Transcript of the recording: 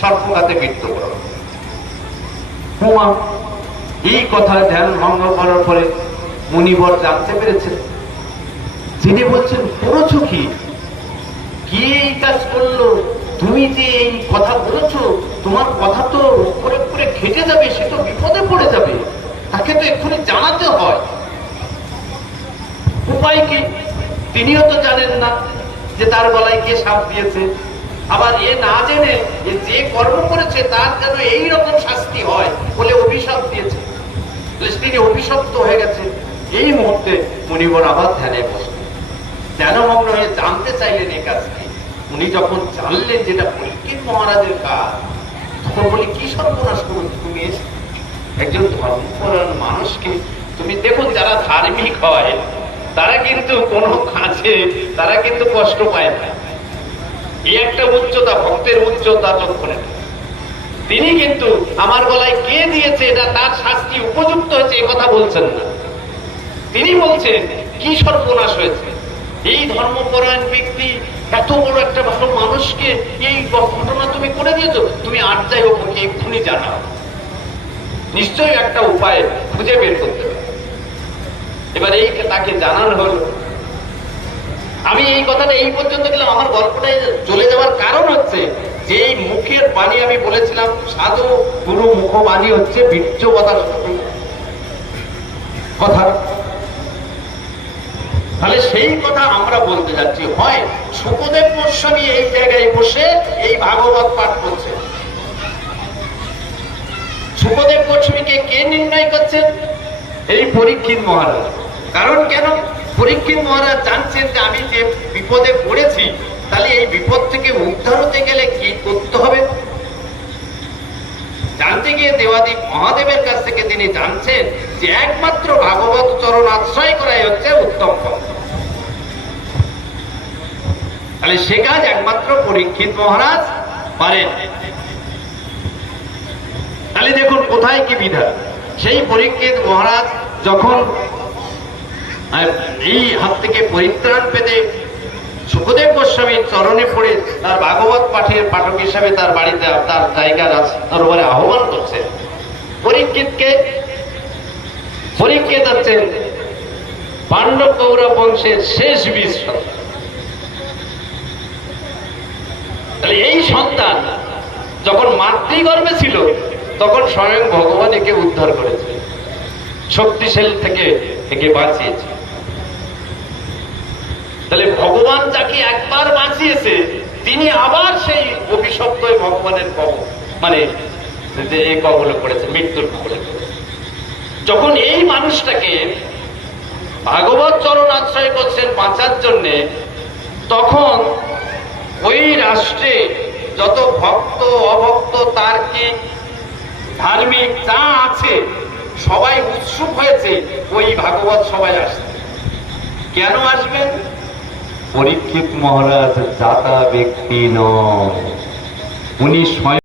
সর্পঘাতে মৃত্যুবরণ হুমা, এই কথা ধ্যান ভঙ্গ করার পরে মুনিবর জানতে পেরেছেন। যিনি বলছেন করেছ কি? এই কাজ করল? তুমি যে এই কথা বলেছ, তোমার কথা তো উপরে উপরে খেটে যাবে, সে তো বিপদে পড়ে যাবে। তাকে তো এক্ষুনি জানাতে হয়। উপায় কি? তিনিও তো জানেন না যে তার গলায় কে সাপ দিয়েছে। আবার এ না জেনে যে কর্ম করেছে তার যেন এই রকম শাস্তি হয় বলে অভিশাপ দিয়েছে। তিনি অভিশপ্ত হয়ে গেছে। এই মুহূর্তে মুনিবর আবার ধ্যানে বসলেন। ধ্যানমগ্ন হয়ে জানতে চাইলেন এই কাজটি। উনি যখন জানলেন যেটা পরীক্ষিত মহারাজের কাজ, তখন বলি, কি সর্বনাশ করেছ তুমি একজন ধর্মপরায়ণ মানুষকে তুমি দেখুন যারা ধার্মিক হয়, তারা কিন্তু কোনো কাজে, তারা কিন্তু কষ্ট পায় না। এই একটা উচ্চতা, ভক্তের উচ্চতা লক্ষণে তিনি কিন্তু আমার গলায় কে দিয়েছে এটা তার শাস্তি উপযুক্ত হয়েছে এ কথা বলছেন না। তিনি বলছেন, কি সর্বনাশ হয়েছে? এই ধর্মপরায়ণ ব্যক্তি এত বড় একটা ভালো মানুষকে এই ঘটনা তুমি করে দিয়েছ, তুমি আর যাই হোক ওকে এক্ষুনি জানাও। নিশ্চয়ই একটা উপায় খুঁজে বের করতে হবে। এবার এই তাকে জানানো হলো আমি এই কথাটা এই পর্যন্ত গেলাম আমার গল্পটাই চলে যাওয়ার কারণ হচ্ছে যে মুখের বাণী আমি বলেছিলাম, সাধু গুরু মুখবাণী হচ্ছে বীর্য কথা কথা। তাহলে সেই কথা আমরা বলতে যাচ্ছি। হয় সুখদেব গোস্বামী এই জায়গায় বসে এই ভাগবত পাঠ করছে সুখদেব গোস্বামীকে কে নির্ণয় করছেন? এই পরীক্ষিত মহারাজ। কারণ কেন? পরীক্ষিত মহারাজ জানছেন যে আমি যে বিপদে পড়েছি, তাহলে এই বিপদ থেকে উদ্ধার হতে গেলে কি করতে হবে? জানতে গিয়ে দেবাদী মহাদেবের কাছ থেকে তিনি জানছেন যে একমাত্র ভাগবত চরণ আশ্রয় করাই হচ্ছে উত্তম পথ। তাহলে সে কাজ একমাত্র পরীক্ষিত মহারাজ পারেন। তাহলে দেখুন কোথায় কি বিধান। সেই পরীক্ষিত মহারাজ যখন এই হাত থেকে পরিত্রাণ পেতে সুখদেব গোস্বামীর চরণে পড়ে তার ভাগবত পাঠের পাঠক হিসাবে তার বাড়িতে, তার জায়গার দরবারে আহ্বান করছেন। পরীক্ষিতকে, পরীক্ষিত হচ্ছেন পাণ্ডব কৌরব বংশের শেষ বীজ সন্তান। এই সন্তান যখন মাতৃগর্ভে ছিল, তখন স্বয়ং ভগবান একে উদ্ধার করেছে। শক্তিশালী থেকে একে বাঁচিয়েছে। তাহলে ভগবান যাকে একবার বাঁচিয়েছে, তিনি আবার সেই অভিশপ্ত ভগবানের কবল মানে এই কবলে পড়েছে, মৃত্যুর কবলে যখন এই মানুষটাকে ভাগবত চরণ আশ্রয় করছেন বাঁচার জন্যে, তখন ওই রাষ্ট্রে যত ভক্ত, অভক্ত তার্কিক ধার্মিক যা আছে, সবাই উৎসুক হয়েছে, ওই ভাগবত সবাই আসছে কেন আসবেন? পরীক্ষিত মহারাজ যাতা ব্যক্তি নয় উনি